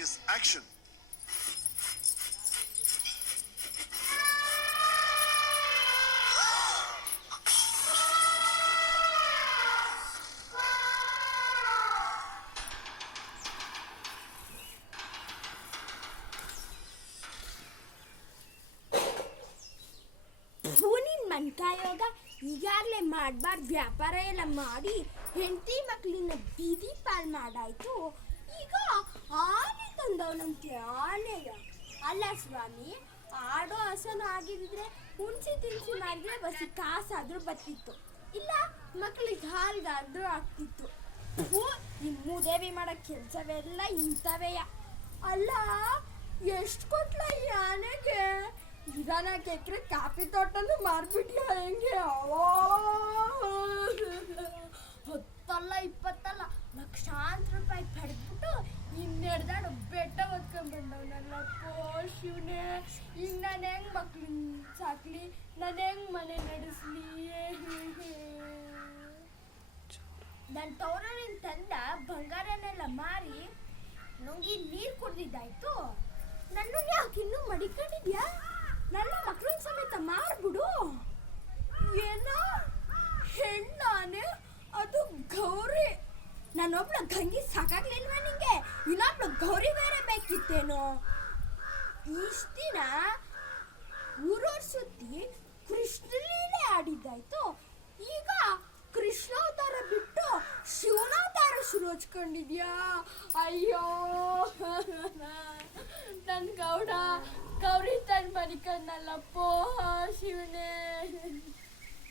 is action. ನಿನ್ ಮನ್ಕಾಯೋಗ ಈಗಾಗಲೇ ಮಾಡಬಾರ್ದು ವ್ಯಾಪಾರ ಎಲ್ಲ ಮಾಡಿ ಹೆಂಡತಿ ಮಕ್ಕಳನ್ನ ಬೀದಿ ಪಾಲ್ ಮಾಡಾಯ್ತು. ಈಗ ಆನೆ ತಂದವನಂತೆ ಆನೆಯ. ಅಲ್ಲ ಸ್ವಾಮಿ, ಆಡೋ ಹಸನು ಆಗಿದ್ರೆ ಹುಣಸಿ ತಿನ್ಸಿ ಮಾಡಿದ್ರೆ ಬಸಿ ಕಾಸಾದ್ರೂ ಬರ್ತಿತ್ತು, ಇಲ್ಲ ಮಕ್ಕಳಿಗೆ ಹಾಲ್ಗಾದ್ರೂ ಆಗ್ತಿತ್ತು. ಈ ಮೂದೇವಿ ಮಾಡೋ ಕೆಲಸವೆಲ್ಲ ಇಂಥವೆಯ. ಅಲ್ಲ, ಎಷ್ಟು ಕೊಟ್ಲ ಈ ಆನೆಗೆ? ಈಗ 4 ಎಕರೆ ಕಾಫಿ ತೋಟನೂ ಮಾರ್ಬಿಟ್ಲ ಹೆಂಗೆ? ಹೊತ್ತಲ್ಲ 20 ಲಕ್ಷಾಂತರ ರೂಪಾಯಿ ಪಡೆದ್ಬಿಟ್ಟು ಇನ್ನೆಡ್ದಾಡು ಬೆಟ್ಟ ಹೊತ್ಕೊಂಡ್ಬಂದವನಲ್ಲಪ್ಪೋ ಶಿವನೇ. ಈಗ ನಾನು ಹೆಂಗೆ ಮಕ್ಳನ್ನ ಸಾಕ್ಲಿ, ನಾನು ಹೆಂಗೆ ಮನೆ ನಡೆಸ್ಲಿ? ನನ್ನ ತವರನಿನ ತಂದ ಬಂಗಾರನೆಲ್ಲ ಮಾರಿ ನುಂಗಿ ನೀರು ಕುಡ್ದಿದ್ದಾಯ್ತು. ನನ್ನನ್ನು ಯಾಕೆ ಇನ್ನೂ ಮಡಿಕೊಂಡಿದ್ಯಾ? ನನ್ನ ಮಕ್ಕಳ ಸಮೇತ ಮಾರ್ಬಿಡು. ಏನೋ ಹೆಣ್ಣಾನೆ, ಅದು ಗೌರಿ. ನಾನೊಬ್ಳು ಗಂಗಿ ಸಾಕಾಗ್ಲಿಲ್ವಾ ನಿಂಗೆ? ಇನ್ನೊಬ್ಳು ಗೌರಿ ಬೇರೆ ಬೇಕಿತ್ತೇನೋ? ಇಷ್ಟು ದಿನ ಊರೂರು ಸುತ್ತಿ ಕೃಷ್ಣಲೀಲೆ ಆಡಿದ್ದಾಯ್ತು. ಈಗ ಕೃಷ್ಣಾವತಾರ ಬಿಟ್ಟು ಶಿವನಾವತಾರ ಶುರು ಹಚ್ಕೊಂಡಿದ್ಯಾ? ಅಯ್ಯೋ ನನ್ನ ಗೌಡ ಗೌರಿ ತನ್ನ ಮನಿಕನ್ನಲ್ಲಪ್ಪೋ ಶಿವನೇ.